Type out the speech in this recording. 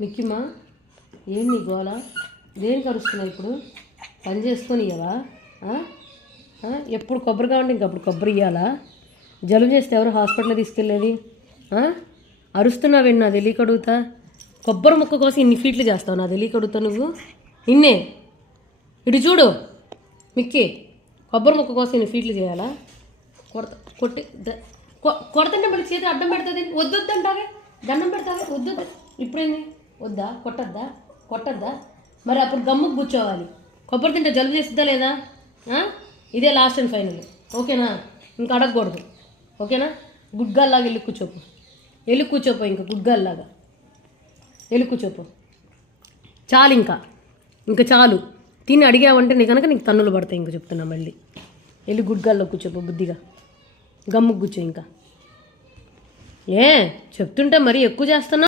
మిక్కిమా ఏం నీ గోళ దేనికి అరుస్తున్నావు ఇప్పుడు? పని చేసుకొని ఇవ్వాలా? ఎప్పుడు కొబ్బరి కావండి ఇంకప్పుడు కొబ్బరి ఇవ్వాలా? జలుబు చేస్తే ఎవరు హాస్పిటల్లో తీసుకెళ్ళేది? అరుస్తున్నావేంటి? నా తెలియక అడుగుతా. కొబ్బరి ముక్క కోసం ఇన్ని ఫీట్లు చేస్తావు, నా తెలియక అడుగుతా. నువ్వు ఇన్నే ఇటు చూడు మిక్కి, కొబ్బరి ముక్క కోసం ఇన్ని ఫీట్లు చేయాలా? కొట్టి కొడతంటే మళ్ళీ చేతి అడ్డం పెడుతుంది. వద్దొద్దంటావే, దండం పెడతావే, వద్దొద్దు. ఇప్పుడేంది? వద్దా? కొట్టద్దా? మరి అప్పుడు గమ్ముకు కూర్చోవాలి. కొబ్బరి తింటే జలుబు చేస్తుందా లేదా? ఇదే లాస్ట్ అండ్ ఫైనల్, ఓకేనా? ఇంకా అడగకూడదు, ఓకేనా? గుడ్గాల్లాగా వెళ్ళి కూర్చోపో, ఇంకా గుడ్గాల్లాగా వెళ్ళి కూర్చోపో. చాలు, ఇంకా చాలు. తిని అడిగావంటే నీ కనుక నీకు తన్నులు పడతాయి. ఇంక చెప్తున్నా, మళ్ళీ వెళ్ళి గుడ్గాల్లో కూర్చోపో, బుద్ధిగా గమ్ముకు కూర్చో. ఇంకా చెప్తుంటే మరీ ఎక్కువ చేస్తున్నా.